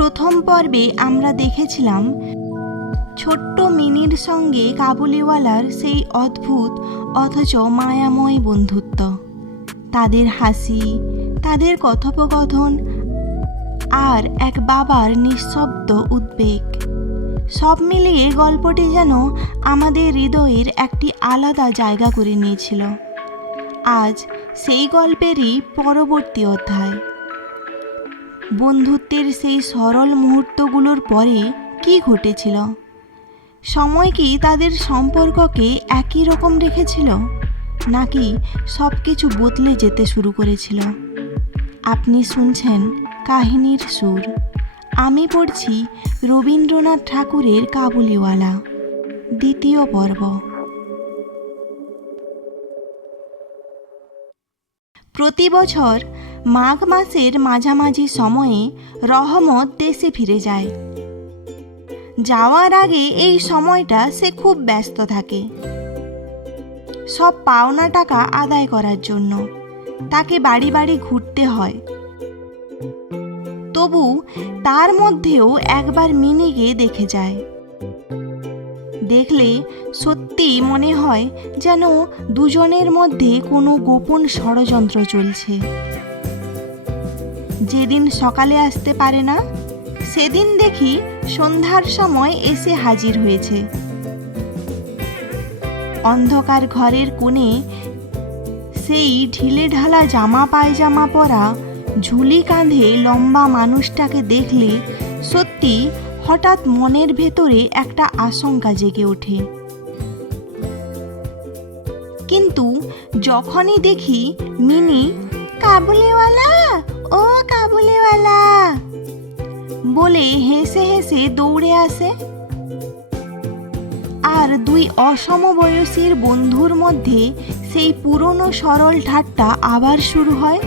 প্রথম পর্বে আমরা দেখেছিলাম ছোট্ট মিনির সঙ্গে কাবুলিওয়ালার সেই অদ্ভুত অথচ মায়াময় বন্ধুত্ব, তাদের হাসি, তাদের কথোপকথন আর এক বাবার নিঃশব্দ উদ্বেগ। সব মিলিয়ে গল্পটি যেন আমাদের হৃদয়ের একটি আলাদা জায়গা করে নিয়েছিল। আজ সেই গল্পেরই পরবর্তী অধ্যায়। বন্ধুত্বের সেই সরল মুহূর্তগুলোর পরে কি ঘটেছিল? সময় কি তাদের সম্পর্ককে একই রকম রেখেছিল, নাকি সব কিছু বদলে যেতে শুরু করেছিল? আপনি শুনছেন কাহিনীর সুর। আমি পড়ছি রবীন্দ্রনাথ ঠাকুরের কাবুলিওয়ালা, দ্বিতীয় পর্ব। প্রতি বছর মাঘ মাসের মাঝামাঝি সময়ে রহমত দেশে ফিরে যায়। যাওয়ার আগে এই সময়টা সে খুব ব্যস্ত থাকে সব পাওনা টাকা আদায় করার জন্য। তাকে বাড়ি বাড়ি ঘুরতে হয়। তবু তার মধ্যেও একবার মিনিকে দেখে যায়। দেখলে সত্যি মনে হয় যেন দুজনের মধ্যে কোনো গোপন ষড়যন্ত্র চলছে। যেদিন সকালে আসতে পারে না, সেদিন দেখি সন্ধ্যার সময় এসে হাজির হয়েছে। অন্ধকার ঘরের কোণে সেই ঢিলে ঢালা জামা পায়জামা পরা, ঝুলি কাঁধে লম্বা মানুষটাকে দেখলে সত্যি হঠাৎ মনের ভেতরে একটা আশঙ্কা জেগে ওঠে। কিন্তু যখনই দেখি মিনি কাবুলিওয়ালা, ও কাবুলিওয়ালা বলে হেসে হেসে দৌড়ে আসে, আর দুই অসমবয়সীর বন্ধুর মধ্যে সেই পুরনো সরল ঠাট্টা আবার শুরু হয়,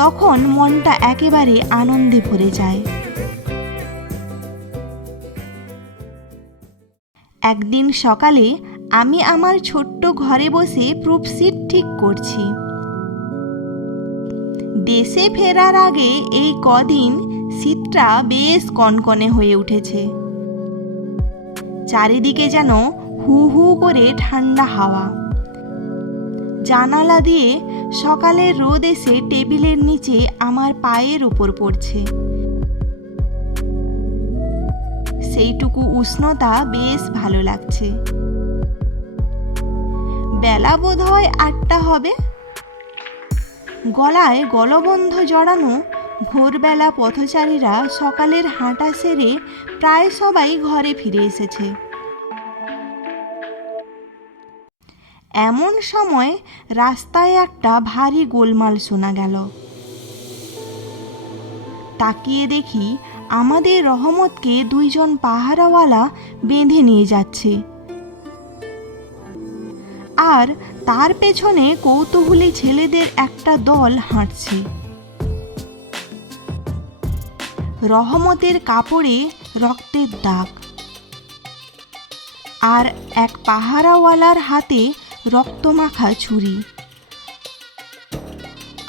তখন মনটা একেবারে আনন্দে ভরে যায়। একদিন সকালে আমি আমার ছোট্ট ঘরে বসে প্রুফশিট ঠিক করছি। দেশে ফেরার আগে এই কদিন শীতটা বেশ কনকনে হয়ে উঠেছে। চারিদিকে যেন হু হু করে ঠান্ডা হাওয়া। জানালা দিয়ে সকালের রোদ এসে টেবিলের নিচে আমার পায়ের উপর পড়ছে। সেইটুকু উষ্ণতা বেশ ভালো লাগছে। বেলা বোধহয় 8টা হবে। গলায় গলবন্ধ জড়ানো ভোরবেলা পথচারীরা সকালের হাঁটা সেরে প্রায় সবাই ঘরে ফিরে এসেছে। এমন সময় রাস্তায় একটা ভারী গোলমাল শোনা গেল। তাকিয়ে দেখি আমাদের রহমতকে দুইজন পাহারাওয়ালা বেঁধে নিয়ে যাচ্ছে, আর তার পেছনে কৌতূহলী ছেলেদের একটা দল হাঁটছে। রহমতের কাপড়ে রক্তের দাগ, আর এক পাহারাওয়ালার হাতে রক্তমাখা ছুরি।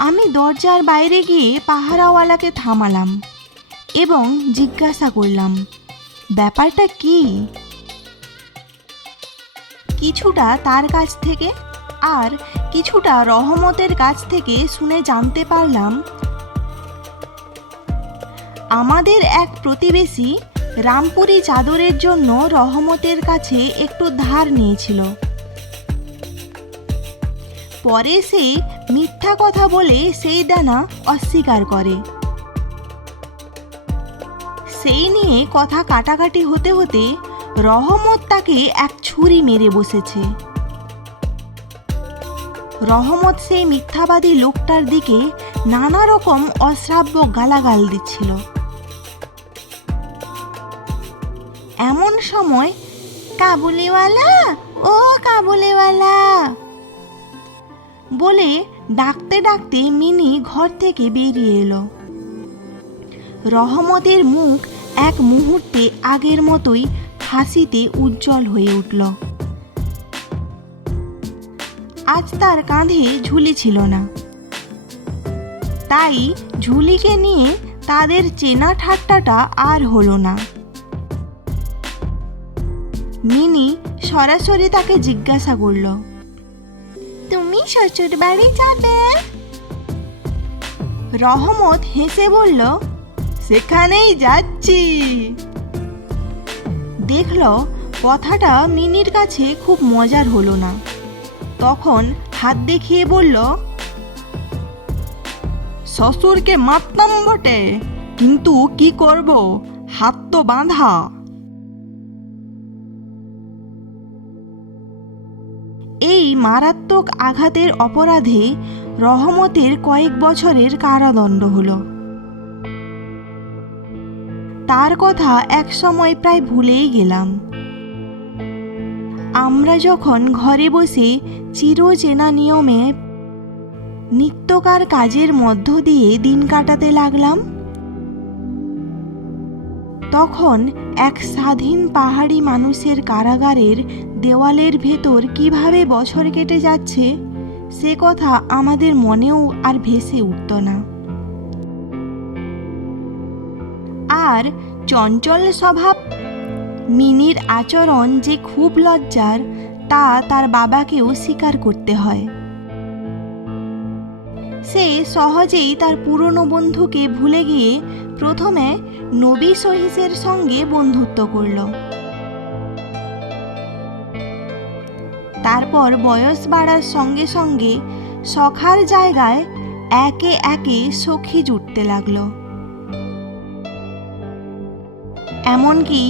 আমি দরজার বাইরে গিয়ে পাহারাওয়ালাকে থামালাম এবং জিজ্ঞাসা করলাম, ব্যাপারটা কি? কিছুটা তার কাছ থেকে আর কিছুটা রহমতের কাছ থেকে শুনে জানতে পারলাম, আমাদের এক প্রতিবেশী রামপুরি চাদরের জন্য রহমতের কাছে একটু ধার নিয়েছিল। পরে সে মিথ্যা কথা বলে সেই দেনা অস্বীকার করে। সেই নিয়ে কথা কাটাকাটি হতে হতে রহমত তাকে এক ছুরি মেরে বসেছে। রহমত সেই মিথ্যাবাদী লোকটার দিকে নানা রকম অশ্রাব্য গালাগাল দিচ্ছিল। এমন সময় কাবুলিওয়ালা, ও কাবুলিওয়ালা বলে ডাকতে ডাকতে মিনি ঘর থেকে বেরিয়ে এলো। রহমতের মুখ এক মুহূর্তে আগের মতোই হাসিতে উজ্জ্বল হয়ে উঠল। আজ তার কাঁধে ঝুলি ছিল না, তাই ঝুলিকে নিয়ে তাদের চেনা ঠাট্টাটা আর হলো না। মিনি সরাসরি তাকে জিজ্ঞাসা করল, তুমি শ্বশুর বাড়ি যাবে? রহমত হেসে বলল, সেখানেই যাচ্ছি। দেখল কথাটা মিনির কাছে খুব মজার হলো না। তখন হাত দেখিয়ে বলল, শ্বশুরকে মারতাম বটে, কিন্তু কি করব, হাত তো বাঁধা। এই মারাত্মক আঘাতের অপরাধে রহমতের কয়েক বছরের কারাদণ্ড হলো। তার কথা একসময় প্রায় ভুলেই গেলাম। আমরা যখন ঘরে বসে চিরচেনা নিয়মে নিত্যকার কাজের মধ্য দিয়ে দিন কাটাতে লাগলাম, তখন এক স্বাধীন পাহাড়ি মানুষের কারাগারের দেওয়ালের ভেতর কিভাবে বছর কেটে যাচ্ছে সে কথা আমাদের মনেও আর ভেসে উঠত না। আর চঞ্চল স্বভাব মিনির আচরণ যে খুব লজ্জার তা তার বাবাকেও স্বীকার করতে হয়। সে সহজেই তার পুরনো বন্ধুকে ভুলে গিয়ে প্রথমে নবী সহিসের সঙ্গে বন্ধুত্ব করল। তারপর বয়স বাড়ার সঙ্গে সঙ্গে সখার জায়গায় একে একে সখী জুটতে লাগলো। এমনকি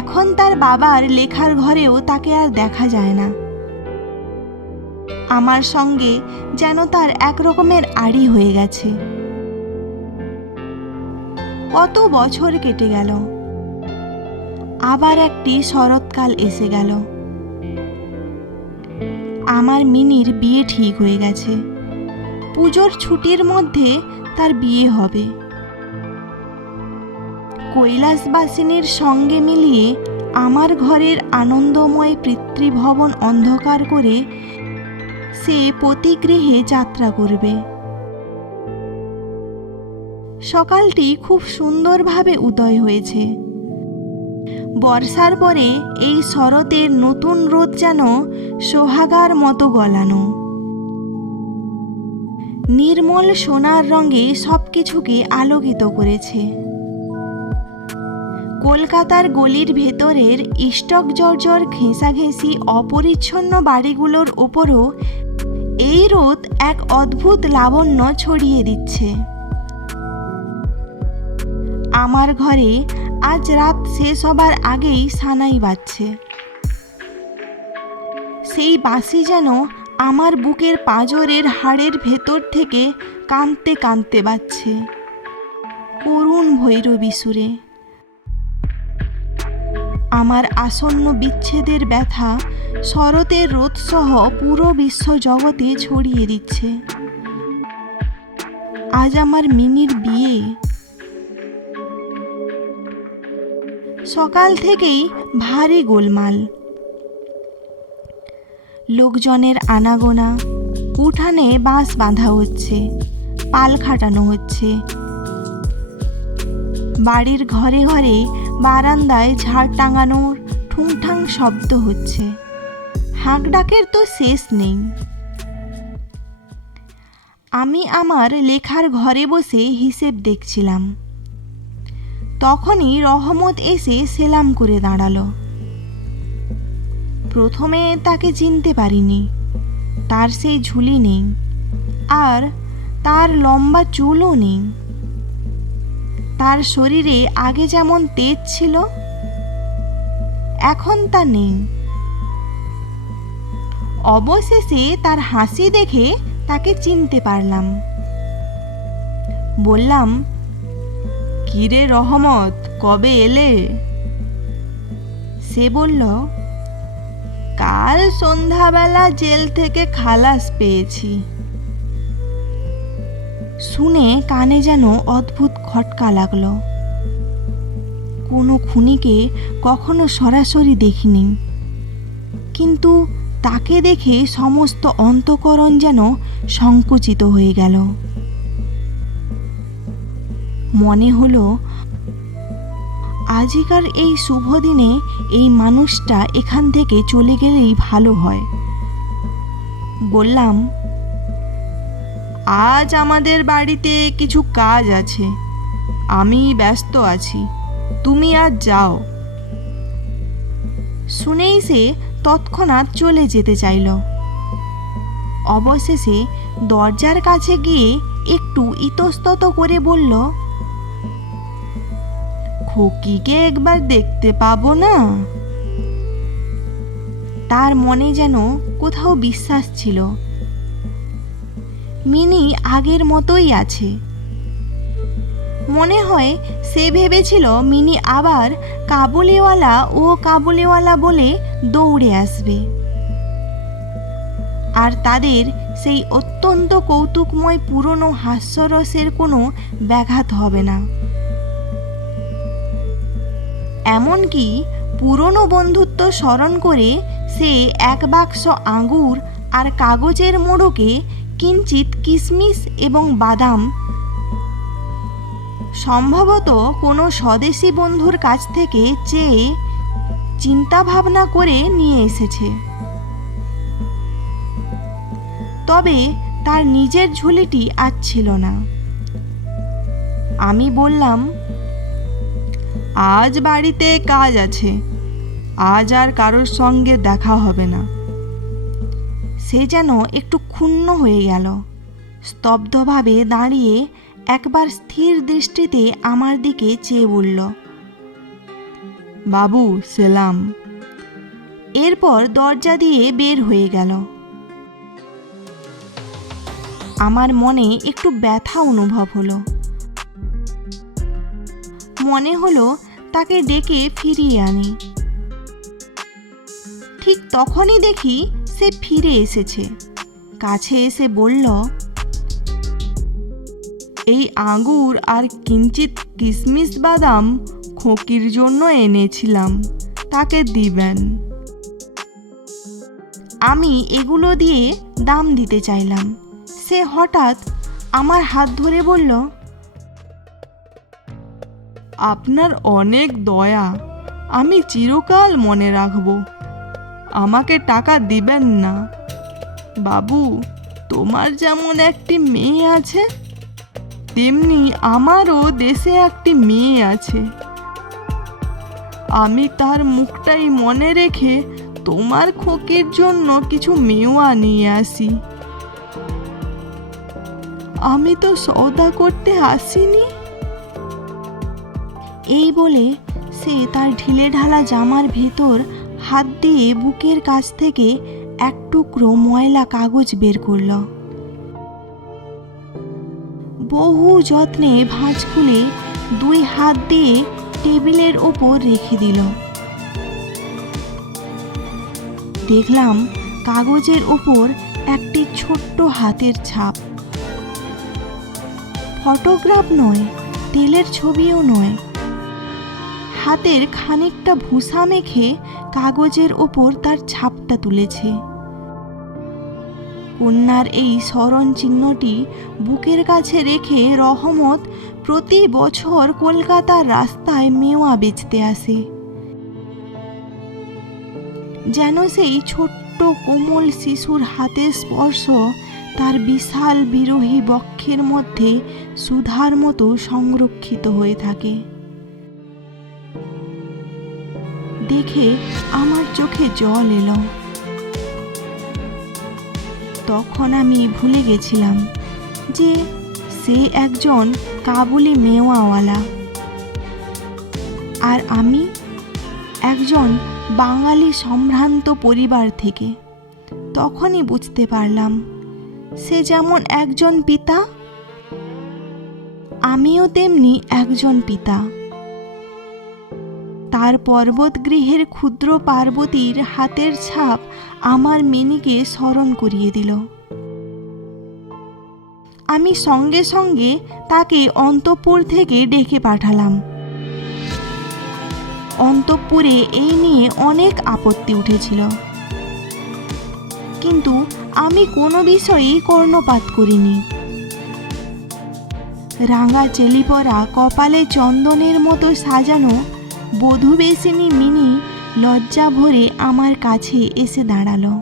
এখন তার বাবার লেখার ঘরেও তাকে আর দেখা যায় না। আমার সঙ্গে যেন তার এক রকমের আড়ি হয়ে গেছে। কত বছর কেটে গেল, আবার একটি শরৎকাল এসে গেল। আমার মিনির বিয়ে ঠিক হয়ে গেছে। পুজোর ছুটির মধ্যে তার বিয়ে হবে। কৈলাসবাসিনীর সঙ্গে মিলিয়ে আমার ঘরের আনন্দময় পিতৃভবন অন্ধকার করে সে পতিগৃহে যাত্রা করবে। সকালটি খুব সুন্দরভাবে উদয় হয়েছে। বর্ষার পরে এই শরতের নতুন রোদ যেন সোহাগার মতো গলানো। নির্মল সোনার রঙে সবকিছুকে আলোকিত করেছে। কলকাতার গলির ভেতরের স্টক জর্জর ঘেঁষাঘেঁষি অপরিচ্ছন্ন বাড়িগুলোর ওপরও এই রোদ এক অদ্ভুত লাবণ্য ছড়িয়ে দিচ্ছে। আমার ঘরে আজ রাত শেষ হবার আগেই সানাই বাজছে। সেই বাঁশি যেন আমার বুকের পাঁজরের হাড়ের ভেতর থেকে কাঁদতে কাঁদতে বাজছে, করুণ ভৈরবী সুরে। আমার আসন্ন বিচ্ছেদের ব্যথা শরতের রোদসহ পুরো বিশ্ব জগতে ছড়িয়ে দিচ্ছে। আজ আমার মিনির বিয়ে। সকাল থেকেই ভারী গোলমাল। লোকজনের আনাগোনা, উঠানে বাঁশ বাঁধা হচ্ছে, পাল খাটানো হচ্ছে। বাড়ির ঘরে ঘরে বারান্দায় ঝাড় টাঙানোর ঠুংঠাং শব্দ হচ্ছে। হাঁক ডাকের তো শেষ নেই। আমি আমার লেখার ঘরে বসে হিসেব দেখছিলাম। তখনই রহমত এসে সেলাম করে দাঁড়ালো। প্রথমে তাকে চিনতে পারিনি। তার সেই ঝুলি নেই, আর তার লম্বা চুলও নেই। তার শরীরে আগে যেমন তেজ ছিল, এখন তা নেই। অবশেষে তার হাসি দেখে তাকে চিনতে পারলাম। বললাম, কিরে রহমত, কবে এলে? সে বলল, কাল সন্ধ্যাবেলা জেল থেকে খালাস পেয়েছি। শুনে কানে যেন অদ্ভুত খটকা লাগলো। কোনো খুনিকে কখনো সরাসরি দেখিনি, কিন্তু তাকে দেখে সমস্ত অন্তঃকরণ যেন সংকুচিত হয়ে গেল। মনে হলো আজিকার এই শুভ দিনে এই মানুষটা এখান থেকে চলে গেলেই ভালো হয়। বললাম, আজ আমাদের বাড়িতে কিছু কাজ আছে, আমি ব্যস্ত আছি, তুমি আজ যাও। শুনেই সে তৎক্ষণাৎ চলে যেতে চাইল। অবশেষে দরজার কাছে গিয়ে একটু ইতস্তত করে বলল, খুকিকে একবার দেখতে পাবো না? তার মনে যেন কোথাও বিশ্বাস ছিল মিনি আগের মতোই আছে। মনে হয় সে ভেবেছিল মিনি আবার কাবুলিওয়ালা ও কাবুলিওয়ালা বলে দৌড়ে আসবে, আর তাদের সেই অত্যন্ত কৌতুকময় পুরনো হাস্যরসের কোনো ব্যাঘাত হবে না। এমনকি পুরনো বন্ধুত্ব স্মরণ করে সে এক বাক্স আঙুর আর কাগজের মোড়কে কিঞ্চিত কিশমিশ এবং বাদাম সম্ভবত কোনো স্বদেশী বন্ধুর কাছ থেকে চেয়ে চিন্তা ভাবনা করে নিয়ে এসেছে। তবে তার নিজের ঝুলিটি আজ ছিল না। আমি বললাম, আজ বাড়িতে কাজ আছে, আজ আর কারোর সঙ্গে দেখা হবে না। সে যেন একটু ক্ষুণ্ণ হয়ে গেল। স্তব্ধভাবে দাঁড়িয়ে একবার স্থির দৃষ্টিতে আমার দিকে চেয়ে বলল, বাবু সেলাম। এরপর দরজা দিয়ে বের হয়ে গেল। আমার মনে একটু ব্যথা অনুভব হলো। মনে হলো তাকে ডেকে ফিরিয়ে আনি। ঠিক তখনই দেখি সে ফিরে এসেছে। কাছে এসে বলল, এই আঙুর আর কিঞ্চিত কিশমিশ বাদাম খোকির জন্য এনেছিলাম, তাকে দিবেন। আমি এগুলো দিয়ে দাম দিতে চাইলাম। সে হঠাৎ আমার হাত ধরে বলল, আপনার অনেক দয়া, আমি চিরকাল মনে রাখব। আমাকে টাকা দিবেন না বাবু। তোমার যেমন একটি মেয়ে আছে, তেমনি আমারও দেশে একটি মেয়ে আছে। আমি তার মুখটাই মনে রেখে তোমার খোকের জন্য কিছু মেওয়া নিয়ে আসি। আমি তো সওদা করতে আসিনি। এই বলে সে তার ঢিলে ঢালা জামার ভেতর হাত দিয়ে বুকের কাছ থেকে এক টুকরো ময়লা কাগজ বের করল। বহু যত্নে ভাঁজ খুলে দুই হাত দিয়ে টেবিলের ওপর রেখে দিল। দেখলাম কাগজের ওপর একটি ছোট্ট হাতের ছাপ। ফটোগ্রাফ নয়, তেলের ছবিও নয়। হাতের খানিকটা ভুসা মেখে কাগজের ওপর তার ছাপটা তুলেছে। কন্যার এই স্মরণ চিহ্নটি বুকের কাছে রেখে রহমত প্রতি বছর কলকাতার রাস্তায় মেওয়া বেচতে আসে। যেন সেই ছোট্ট কোমল শিশুর হাতের স্পর্শ তার বিশাল বিরোহী বক্ষের মধ্যে সুধার মতো সংরক্ষিত হয়ে থাকে। দেখে আমার চোখে জল এলো। তখন আমি ভুলে গেছিলাম যে সে একজন কাবুলি মেওয়াওয়ালা, আর আমি একজন বাঙালি সম্ভ্রান্ত পরিবার থেকে। তখনই বুঝতে পারলাম সে যেমন একজন পিতা, আমিও তেমনি একজন পিতা। তার পর্বতগৃহের ক্ষুদ্র পার্বতীর হাতের ছাপ আমার মিনিকে স্মরণ করিয়ে দিল। আমি সঙ্গে সঙ্গে তাকে অন্তঃপুর থেকে ডেকে পাঠালাম। অন্তঃপুরে এই নিয়ে অনেক আপত্তি উঠেছিল, কিন্তু আমি কোনো বিষয়েই কর্ণপাত করিনি। রাঙা চেলি পরা, কপালে চন্দনের মতো সাজানো বধূবেশিনী মিনি লজ্জা ভরে আমার কাছে এসে দাঁড়ালো।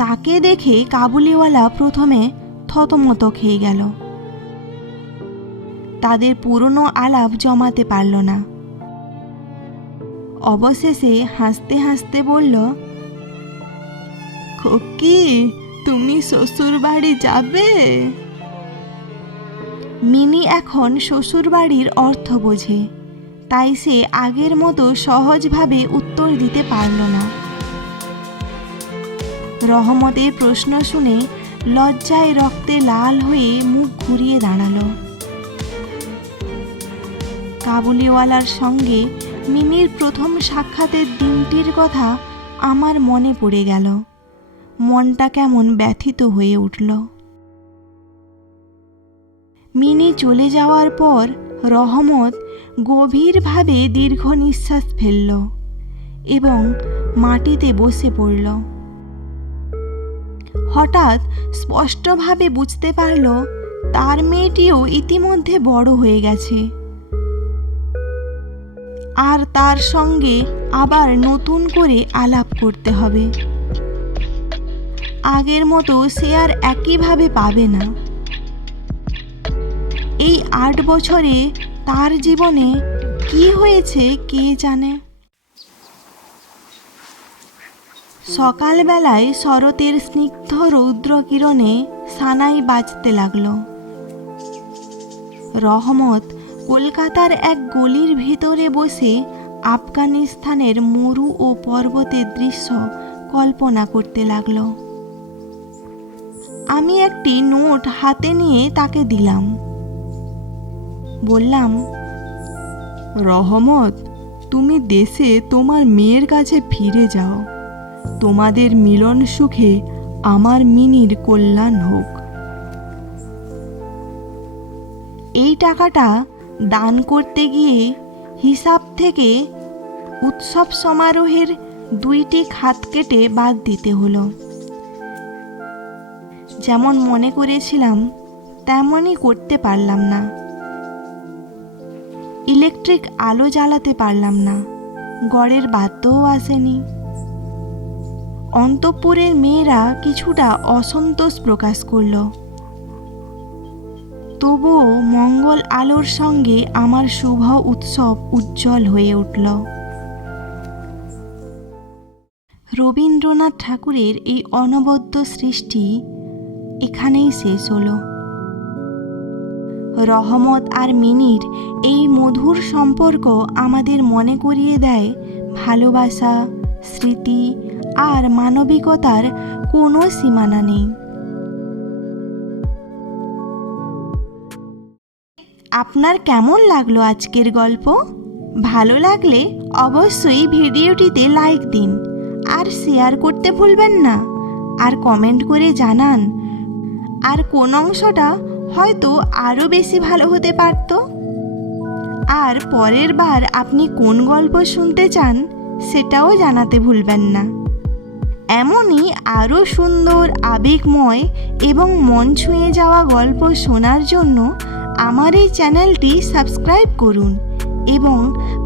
তাকে দেখে কাবুলিওয়ালা প্রথমে থতমত খেয়ে গেল। তাদের পুরনো আলাপ জমাতে পারল না। অবশেষে হাসতে হাসতে বলল, খোকি, তুমি শ্বশুর বাড়ি যাবে? মিনি এখন শ্বশুর বাড়ির অর্থ বোঝে, তাই সে আগের মতো সহজভাবে উত্তর দিতে পারল না। রহমতের প্রশ্ন শুনে লজ্জায় রক্তে লাল হয়ে মুখ ঘুরিয়ে দাঁড়ালো। কাবুলিওয়ালার সঙ্গে মিনির প্রথম সাক্ষাতের দিনটির কথা আমার মনে পড়ে গেল। মনটা কেমন ব্যথিত হয়ে উঠল। মিনি চলে যাওয়ার পর রহমত গভীরভাবে দীর্ঘ নিঃশ্বাস ফেলল এবং মাটিতে বসে পড়ল। হঠাৎ স্পষ্টভাবে বুঝতে পারল তার মেয়েটিও ইতিমধ্যে বড় হয়ে গেছে, আর তার সঙ্গে আবার নতুন করে আলাপ করতে হবে। আগের মতো সে আর একইভাবে পাবে না। এই 8 বছরে তার জীবনে কি হয়েছে কে জানে। সকালবেলায় শরতের স্নিগ্ধ রৌদ্র কিরণে সানাই বাজতে লাগলো। রহমত কলকাতার এক গলির ভিতরে বসে আফগানিস্তানের মরু ও পর্বতের দৃশ্য কল্পনা করতে লাগলো। আমি একটি নোট হাতে নিয়ে তাকে দিলাম। বললাম, রহমত, তুমি দেশে তোমার মেয়ের কাছে ফিরে যাও। তোমাদের মিলন সুখে আমার মিনির কল্যাণ হোক। এই টাকাটা দান করতে গিয়ে হিসাব থেকে উৎসব সমারোহের 2টি খাত কেটে বাদ দিতে হলো। যেমন মনে করেছিলাম তেমনই করতে পারলাম না। ইলেকট্রিক আলো জ্বালাতে পারলাম না, গড়ের বাদ্যও আসেনি। অন্তঃপুরের মেয়েরা কিছুটা অসন্তোষ প্রকাশ করল। তবুও মঙ্গল আলোর সঙ্গে আমার শুভ উৎসব উজ্জ্বল হয়ে উঠল। রবীন্দ্রনাথ ঠাকুরের এই অনবদ্য সৃষ্টি এখানেই শেষ হলো। রহমত আর মিনির এই মধুর সম্পর্ক আমাদের মনে করিয়ে দেয় ভালোবাসা, স্মৃতি আর মানবিকতার কোনো সীমানা নেই। আপনার কেমন লাগলো আজকের গল্প? ভালো লাগলে অবশ্যই ভিডিওটিতে লাইক দিন আর শেয়ার করতে ভুলবেন না। আর কমেন্ট করে জানান আর কোন অংশটা হয়তো আরও বেশি ভালো হতে পারত। আর পরের বার আপনি কোন গল্প শুনতে চান সেটাও জানাতে ভুলবেন না। এমনই আরও সুন্দর, আবেগময় এবং মন ছুঁয়ে যাওয়া গল্প শোনার জন্য আমার এই চ্যানেলটি সাবস্ক্রাইব করুন এবং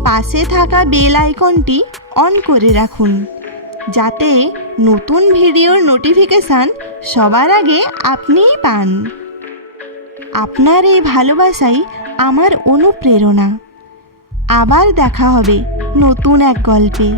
পাশে থাকা বেল আইকনটি অন করে রাখুন, যাতে নতুন ভিডিওর নোটিফিকেশান সবার আগে আপনিই পান। আপনার এই ভালোবাসাই আমার অনুপ্রেরণা। আবার দেখা হবে নতুন এক গল্পে।